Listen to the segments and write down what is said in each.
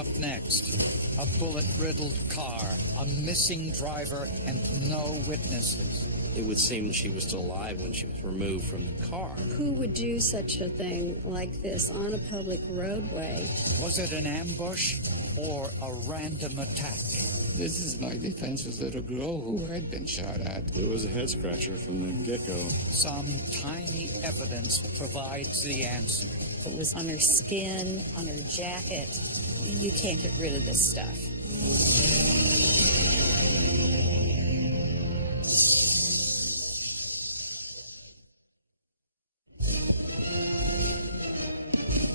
Up next, a bullet-riddled car, a missing driver, and no witnesses. It would seem she was still alive when she was removed from the car. Who would do such a thing like this on a public roadway? Was it an ambush or a random attack? This is my defenseless little girl who had been shot at. It was a head-scratcher from the get-go. Some tiny evidence provides the answer. It was on her skin, on her jacket. You can't get rid of this stuff.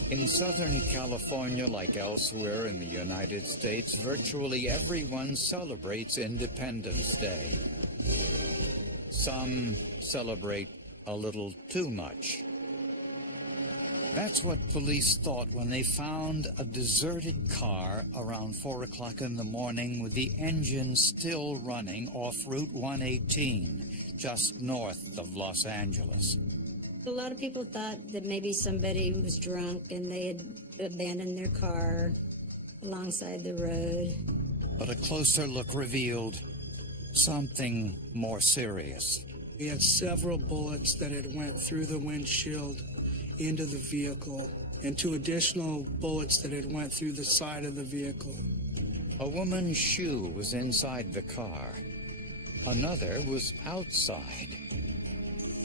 In Southern California, like elsewhere in the United States, virtually everyone celebrates Independence Day. Some celebrate a little too much. That's what police thought when they found a deserted car around 4 o'clock in the morning with the engine still running off Route 118, just north of Los Angeles. A lot of people thought that maybe somebody was drunk and they had abandoned their car alongside the road. But a closer look revealed something more serious. We had several bullets that had went through the windshield into the vehicle, and 2 additional bullets that had went through the side of the vehicle. A woman's shoe was inside the car. Another was outside.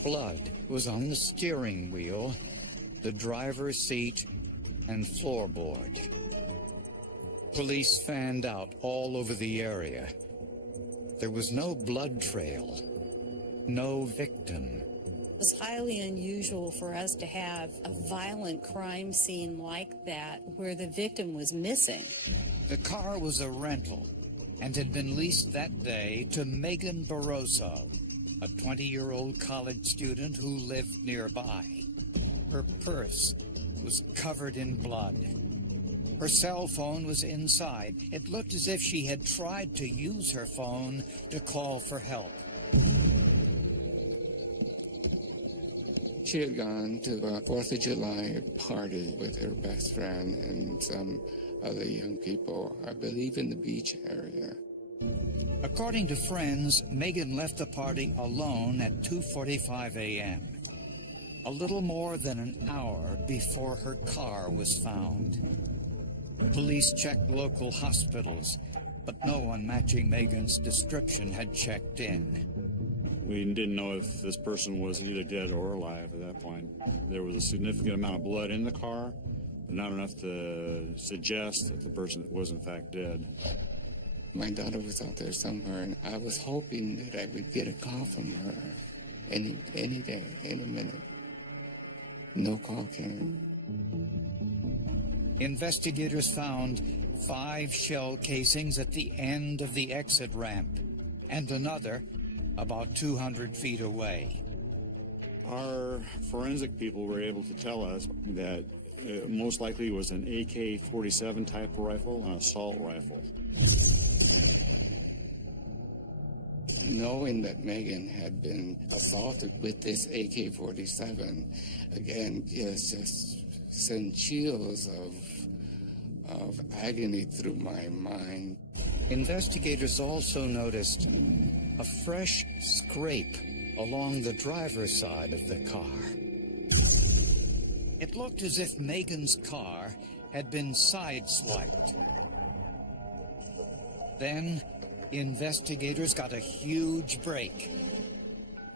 Blood was on the steering wheel, the driver's seat, and floorboard. Police fanned out all over the area. There was no blood trail, no victim. It was highly unusual for us to have a violent crime scene like that where the victim was missing. The car was a rental and had been leased that day to Megan Barroso, a 20-year-old college student who lived nearby. Her purse was covered in blood. Her cell phone was inside. It looked as if she had tried to use her phone to call for help. She had gone to a 4th of July party with her best friend and some other young people, I believe in the beach area. According to friends, Megan left the party alone at 2:45 a.m., a little more than an hour before her car was found. Police checked local hospitals, but no one matching Megan's description had checked in. We didn't know if this person was either dead or alive at that point. There was a significant amount of blood in the car, but not enough to suggest that the person was in fact dead. My daughter was out there somewhere, and I was hoping that I would get a call from her any day, any minute. No call came. Investigators found 5 shell casings at the end of the exit ramp, and another about 200 feet away. Our forensic people were able to tell us that most likely it was an AK-47 type rifle, an assault rifle. Knowing that Megan had been assaulted with this AK-47, again, just sent chills of agony through my mind. Investigators also noticed a fresh scrape along the driver's side of the car. It looked as if Megan's car had been sideswiped. Then, investigators got a huge break.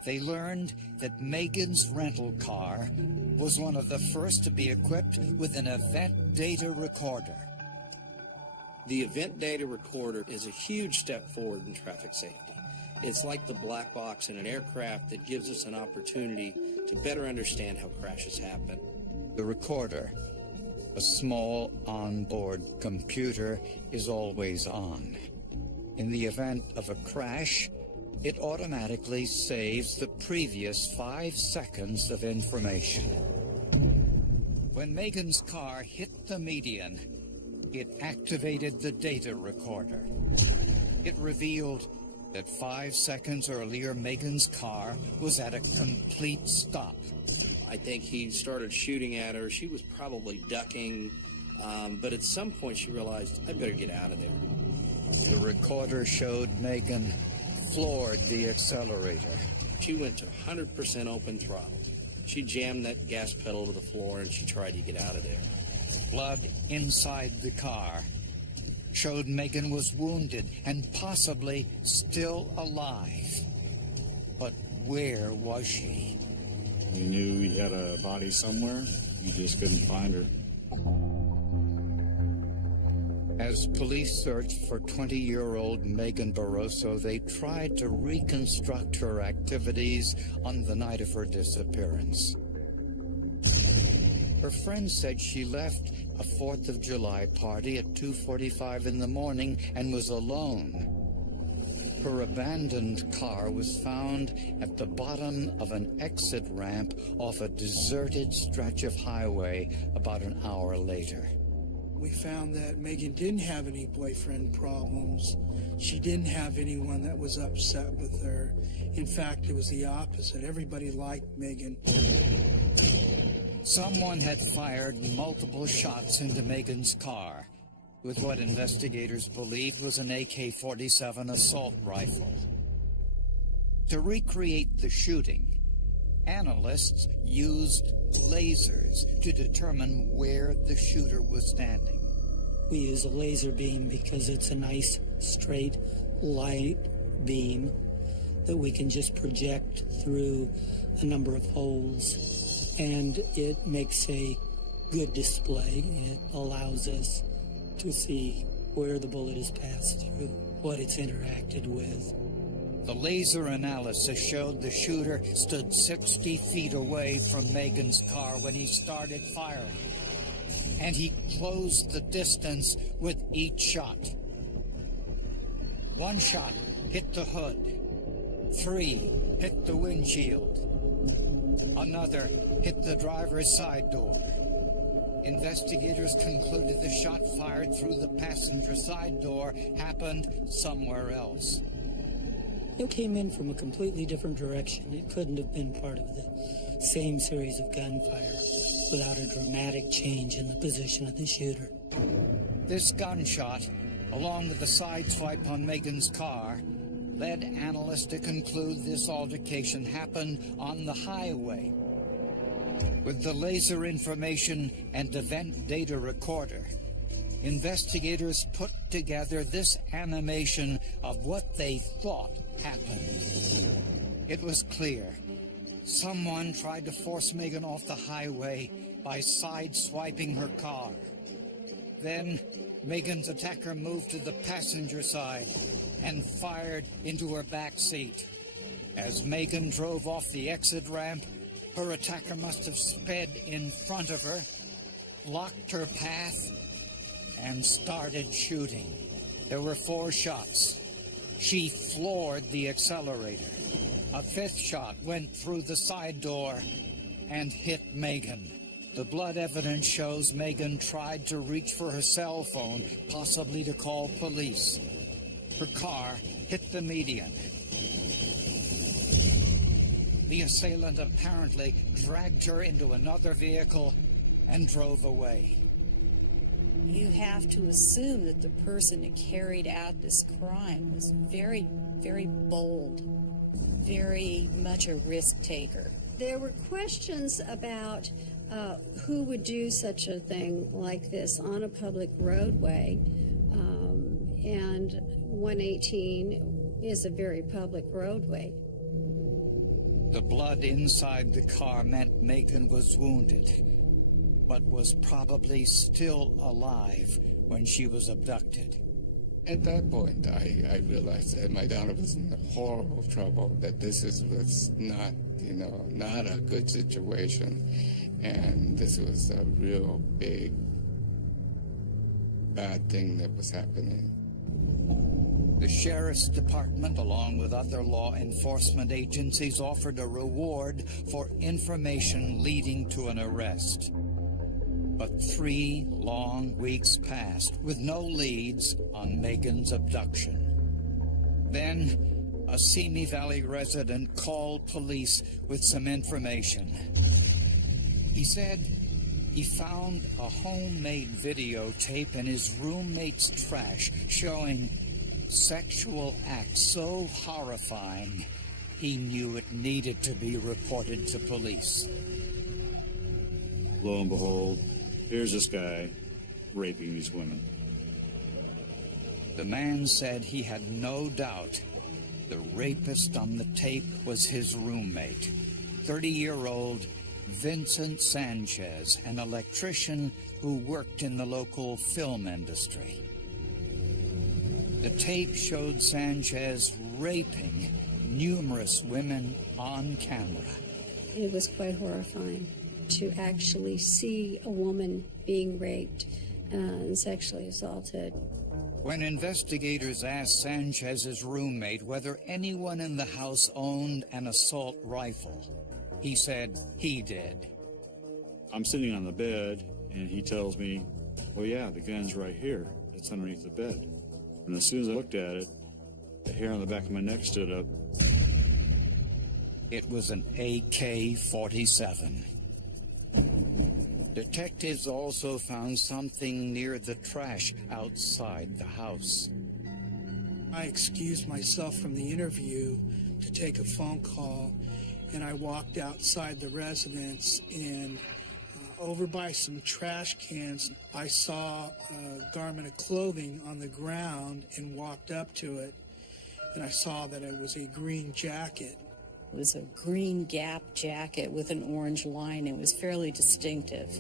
They learned that Megan's rental car was one of the first to be equipped with an event data recorder. The event data recorder is a huge step forward in traffic safety. It's like the black box in an aircraft that gives us an opportunity to better understand how crashes happen. The recorder, a small onboard computer, is always on. In the event of a crash, it automatically saves the previous 5 seconds of information. When Megan's car hit the median, it activated the data recorder. It revealed that 5 seconds earlier, Megan's car was at a complete stop. I think he started shooting at her. She was probably ducking But at some point she realized, I better get out of there. The recorder showed Megan floored the accelerator. She went to 100% open throttle. She jammed that gas pedal to the floor and she tried to get out of there. Blood inside the car showed Megan was wounded and possibly still alive. But where was she? We knew he had a body somewhere. We just couldn't find her. As police searched for 20-year-old Megan Barroso, they tried to reconstruct her activities on the night of her disappearance. Her friend said she left a 4th of July party at 2:45 in the morning and was alone. Her abandoned car was found at the bottom of an exit ramp off a deserted stretch of highway about an hour later. We found that Megan didn't have any boyfriend problems. She didn't have anyone that was upset with her. In fact, it was the opposite. Everybody liked Megan. Someone had fired multiple shots into Megan's car with what investigators believed was an AK-47 assault rifle. To recreate the shooting, analysts used lasers to determine where the shooter was standing. We use a laser beam because it's a nice, straight, light beam that we can just project through a number of holes, and it makes a good display. It allows us to see where the bullet has passed through, what it's interacted with. The laser analysis showed the shooter stood 60 feet away from Megan's car when he started firing, and he closed the distance with each shot. One shot hit the hood. 3 hit the windshield. Another hit the driver's side door. Investigators concluded the shot fired through the passenger side door happened somewhere else. It came in from a completely different direction. It couldn't have been part of the same series of gunfire without a dramatic change in the position of the shooter. This gunshot, along with the side swipe on Megan's car, led analysts to conclude this altercation happened on the highway. With the laser information and event data recorder, investigators put together this animation of what they thought happened. It was clear. Someone tried to force Megan off the highway by side-swiping her car. Then, Megan's attacker moved to the passenger side and fired into her back seat. As Megan drove off the exit ramp, her attacker must have sped in front of her, blocked her path, and started shooting. There were 4 shots. She floored the accelerator. A 5th shot went through the side door and hit Megan. The blood evidence shows Megan tried to reach for her cell phone, possibly to call police. Her car hit the median. The assailant apparently dragged her into another vehicle and drove away. You have to assume that the person who carried out this crime was very, very bold, very much a risk taker. There were questions about who would do such a thing like this on a public roadway, and 118 is a very public roadway. The blood inside the car meant Megan was wounded, but was probably still alive when she was abducted. At that point, I realized that my daughter was in horrible trouble, that this was not, not a good situation. And this was a real big, bad thing that was happening. The Sheriff's Department, along with other law enforcement agencies, offered a reward for information leading to an arrest. But 3 long weeks passed with no leads on Megan's abduction. Then, a Simi Valley resident called police with some information. He said He found a homemade videotape in his roommate's trash showing sexual acts so horrifying he knew it needed to be reported to police. Lo and behold, here's this guy raping these women. The man said he had no doubt the rapist on the tape was his roommate, 30-year-old Vincent Sanchez, an electrician who worked in the local film industry. The tape showed Sanchez raping numerous women on camera. It was quite horrifying to actually see a woman being raped and sexually assaulted. When investigators asked Sanchez's roommate whether anyone in the house owned an assault rifle, he said he did. I'm sitting on the bed, and he tells me, well, yeah, the gun's right here. It's underneath the bed. And as soon as I looked at it, the hair on the back of my neck stood up. It was an AK-47. Detectives also found something near the trash outside the house. I excused myself from the interview to take a phone call, and I walked outside the residence, and over by some trash cans, I saw a garment of clothing on the ground and walked up to it, and I saw that it was a green jacket. It was a green Gap jacket with an orange line. It was fairly distinctive.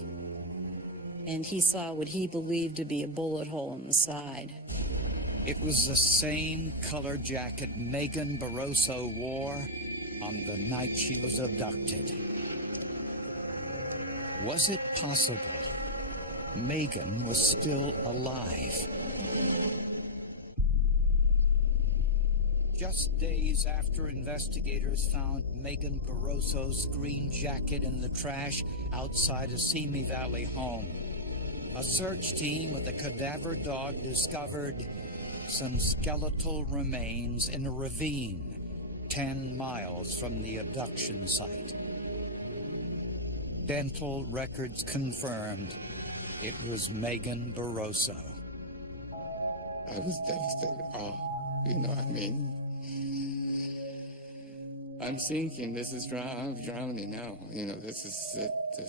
And he saw what he believed to be a bullet hole in the side. It was the same color jacket Megan Barroso wore on the night she was abducted. Was it possible Megan was still alive? Just days after investigators found Megan Barroso's green jacket in the trash outside a Simi Valley home, a search team with a cadaver dog discovered some skeletal remains in a ravine 10 miles from the abduction site. Dental records confirmed it was Megan Barroso. I was devastated. I'm sinking. This is I'm drowning now. This is it. It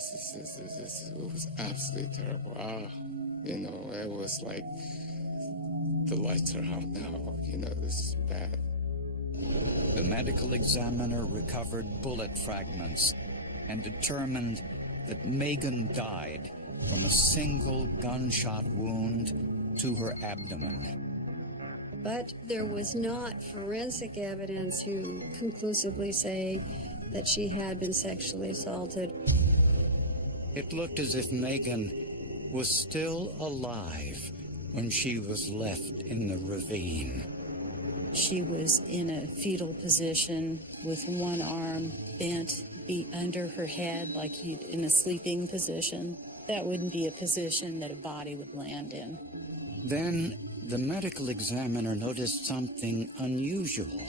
was absolutely terrible. It was like the lights are out now. This is bad. The medical examiner recovered bullet fragments and determined that Megan died from a single gunshot wound to her abdomen. But there was not forensic evidence to conclusively say that she had been sexually assaulted. It looked as if Megan was still alive when she was left in the ravine. She was in a fetal position with one arm bent under her head like in a sleeping position. That wouldn't be a position that a body would land in. Then the medical examiner noticed something unusual.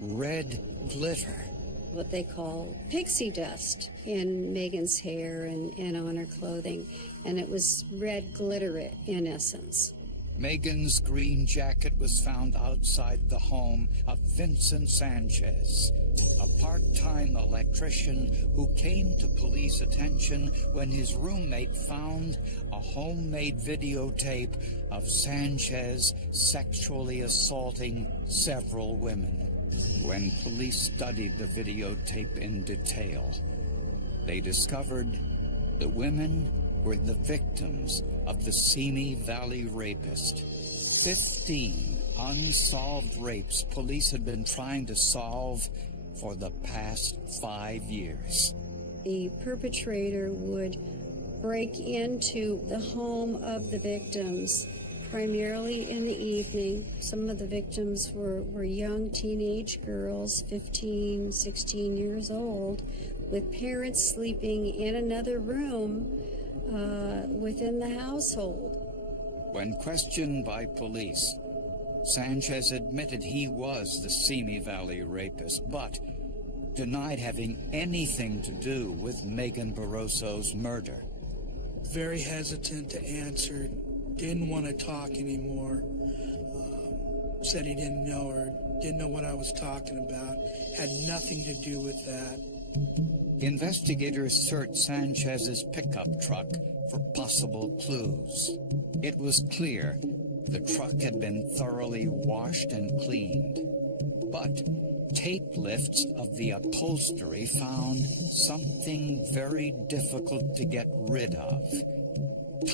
Red glitter. What they call pixie dust in Megan's hair and on her clothing. And it was red glitter in essence. Megan's green jacket was found outside the home of Vincent Sanchez, a part-time electrician who came to police attention when his roommate found a homemade videotape of Sanchez sexually assaulting several women. When police studied the videotape in detail, they discovered the women were the victims of the Simi Valley rapist. 15 unsolved rapes police had been trying to solve for the past 5 years. The perpetrator would break into the home of the victims primarily in the evening. Some of the victims were young teenage girls, 15, 16 years old, with parents sleeping in another room within the household. When questioned by police, Sanchez admitted he was the Simi Valley rapist, but denied having anything to do with Megan Barroso's murder. very hesitant to answer, didn't want to talk anymore, said he didn't know her, didn't know what I was talking about, had nothing to do with that. Investigators searched Sanchez's pickup truck for possible clues. It was clear the truck had been thoroughly washed and cleaned, but tape lifts of the upholstery found something very difficult to get rid of: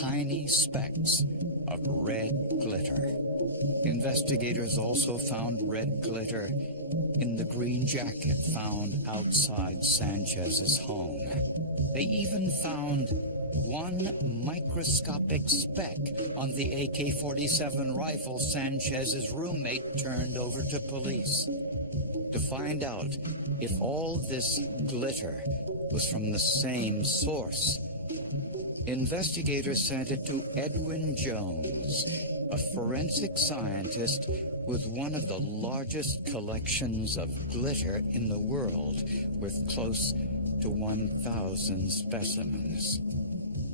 tiny specks of red glitter. Investigators also found red glitter in the green jacket found outside Sanchez's home. They even found one microscopic speck on the AK-47 rifle Sanchez's roommate turned over to police. To find out if all this glitter was from the same source, investigators sent it to Edwin Jones, a forensic scientist with one of the largest collections of glitter in the world, with close to 1,000 specimens.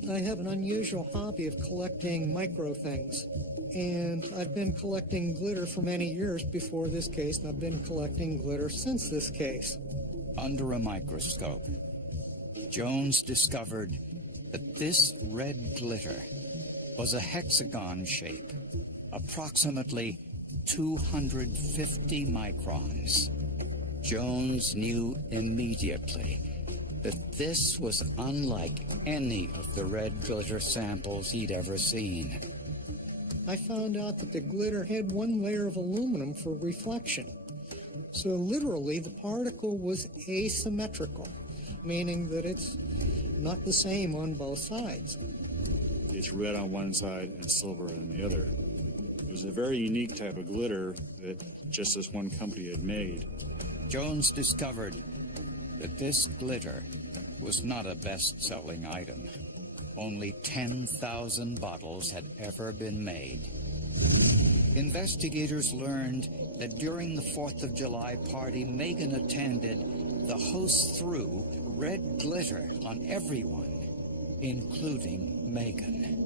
I have an unusual hobby of collecting micro things, and I've been collecting glitter for many years before this case, and I've been collecting glitter since this case. Under a microscope, Jones discovered that this red glitter was a hexagon shape, approximately 250 microns. Jones knew immediately that this was unlike any of the red glitter samples he'd ever seen. I found out that the glitter had one layer of aluminum for reflection. So literally, the particle was asymmetrical, meaning that it's not the same on both sides. It's red on one side and silver on the other. It was a very unique type of glitter that just this one company had made. Jones discovered that this glitter was not a best-selling item. Only 10,000 bottles had ever been made. Investigators learned that during the 4th of July party Megan attended, the host threw red glitter on everyone, including Megan.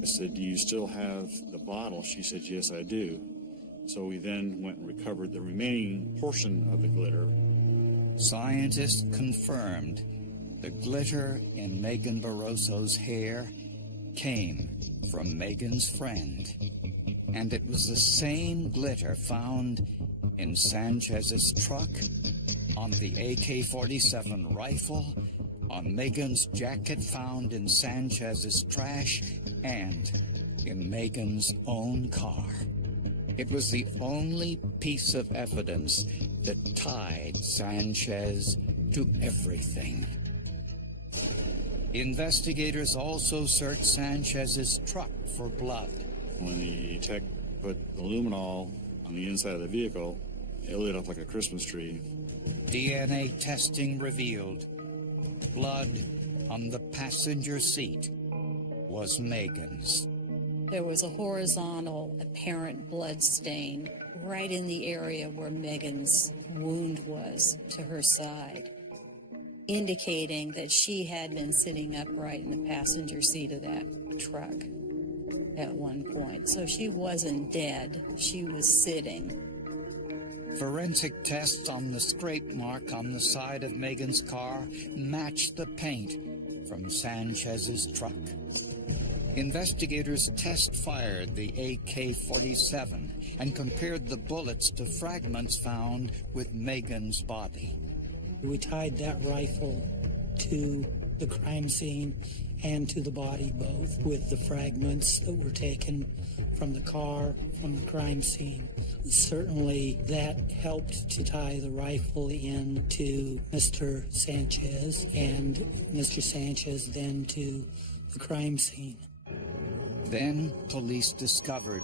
I said, "Do you still have the bottle?" She said, "Yes, I do." So we then went and recovered the remaining portion of the glitter. Scientists confirmed the glitter in Megan Barroso's hair came from Megan's friend, and it was the same glitter found in Sanchez's truck, on the AK-47 rifle, on Megan's jacket found in Sanchez's trash, and in Megan's own car. It was the only piece of evidence that tied Sanchez to everything. Investigators also searched Sanchez's truck for blood. When the tech put the luminol on the inside of the vehicle, it lit up like a Christmas tree. DNA testing revealed blood on the passenger seat was Megan's. There was a horizontal apparent blood stain right in the area where Megan's wound was to her side, indicating that she had been sitting upright in the passenger seat of that truck at one point. So she wasn't dead, she was sitting. Forensic tests on the scrape mark on the side of Megan's car matched the paint from Sanchez's truck. Investigators test-fired the AK-47 and compared the bullets to fragments found with Megan's body. We tied that rifle to the crime scene and to the body both, with the fragments that were taken from the car, from the crime scene. Certainly that helped to tie the rifle in to Mr. Sanchez, and Mr. Sanchez then to the crime scene. Then police discovered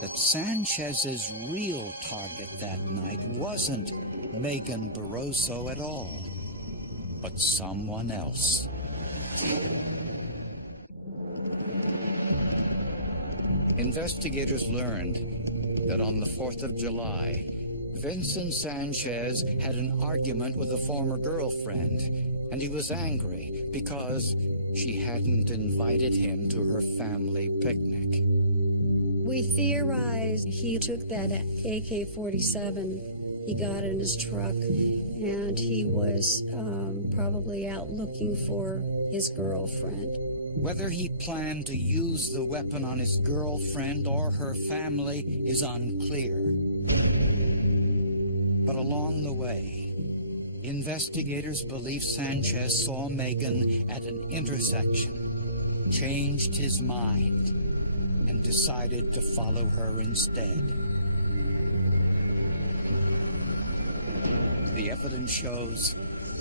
that Sanchez's real target that night wasn't Megan Barroso at all, but someone else. Investigators learned that on the 4th of July, Vincent Sanchez had an argument with a former girlfriend, and he was angry because she hadn't invited him to her family picnic. We theorized he took that AK-47, he got in his truck, and he was probably out looking for his girlfriend. Whether he planned to use the weapon on his girlfriend or her family is unclear. But along the way, investigators believe Sanchez saw Megan at an intersection, changed his mind, and decided to follow her instead. The evidence shows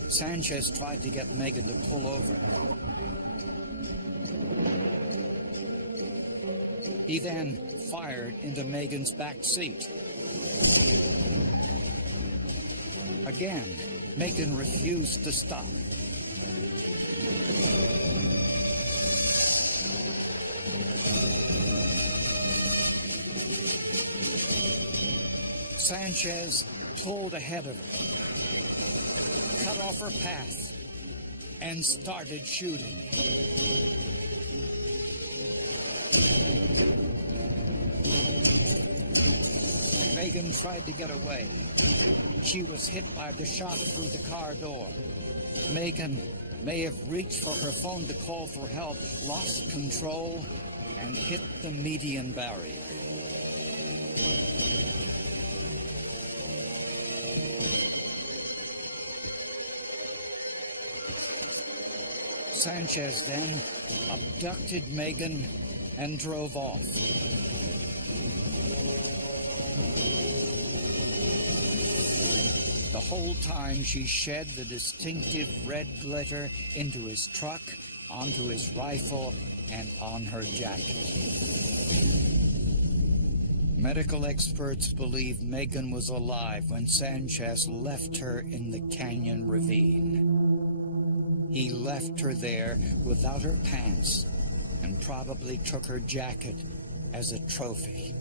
Sanchez tried to get Megan to pull over. He then fired into Megan's back seat. Again, Megan refused to stop. Sanchez pulled ahead of her, cut off her path, and started shooting. Megan tried to get away. She was hit by the shot through the car door. Megan may have reached for her phone to call for help, lost control, and hit the median barrier. Sanchez then abducted Megan and drove off. The whole time she shed the distinctive red glitter into his truck, onto his rifle, and on her jacket. Medical experts believe Megan was alive when Sanchez left her in the canyon ravine. He left her there without her pants and probably took her jacket as a trophy.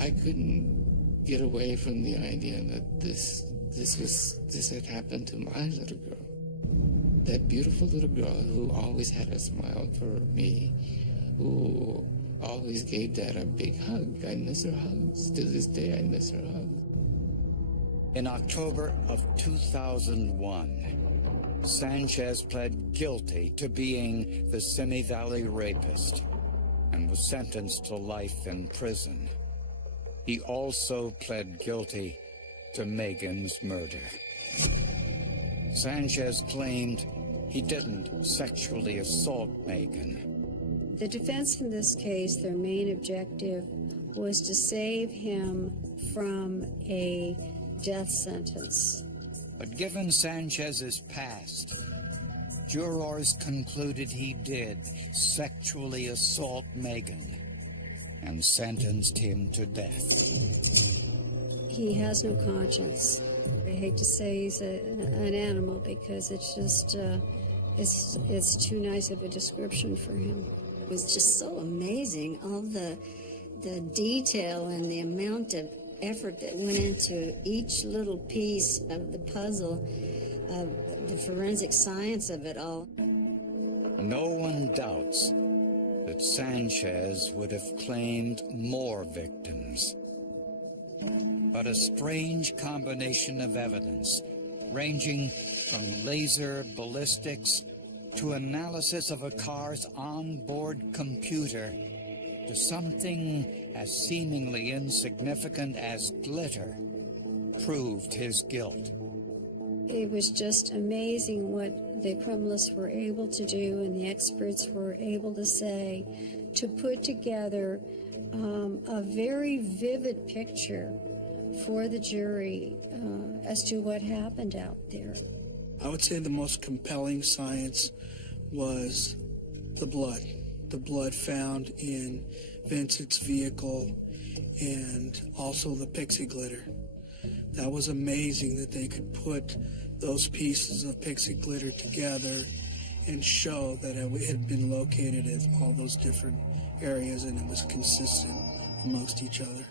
I couldn't get away from the idea that this had happened to my little girl. That beautiful little girl who always had a smile for me, who always gave Dad a big hug. I miss her hugs. To this day, I miss her hugs. In October of 2001, Sanchez pled guilty to being the Simi Valley rapist and was sentenced to life in prison. He also pled guilty to Megan's murder. Sanchez claimed he didn't sexually assault Megan. The defense in this case, their main objective was to save him from a death sentence. But given Sanchez's past, jurors concluded he did sexually assault Megan and sentenced him to death. He has no conscience. I hate to say he's an animal because it's just, it's too nice of a description for him. It was just so amazing, all the detail and the amount of effort that went into each little piece of the puzzle, the forensic science of it all. No one doubts that Sanchez would have claimed more victims. But a strange combination of evidence, ranging from laser ballistics to analysis of a car's onboard computer to something as seemingly insignificant as glitter, proved his guilt. It was just amazing what the criminalists were able to do and the experts were able to say to put together a very vivid picture for the jury as to what happened out there. I would say the most compelling science was the blood found in Vincent's vehicle and also the pixie glitter. That was amazing that they could put those pieces of pixie glitter together and show that it had been located at all those different areas and it was consistent amongst each other.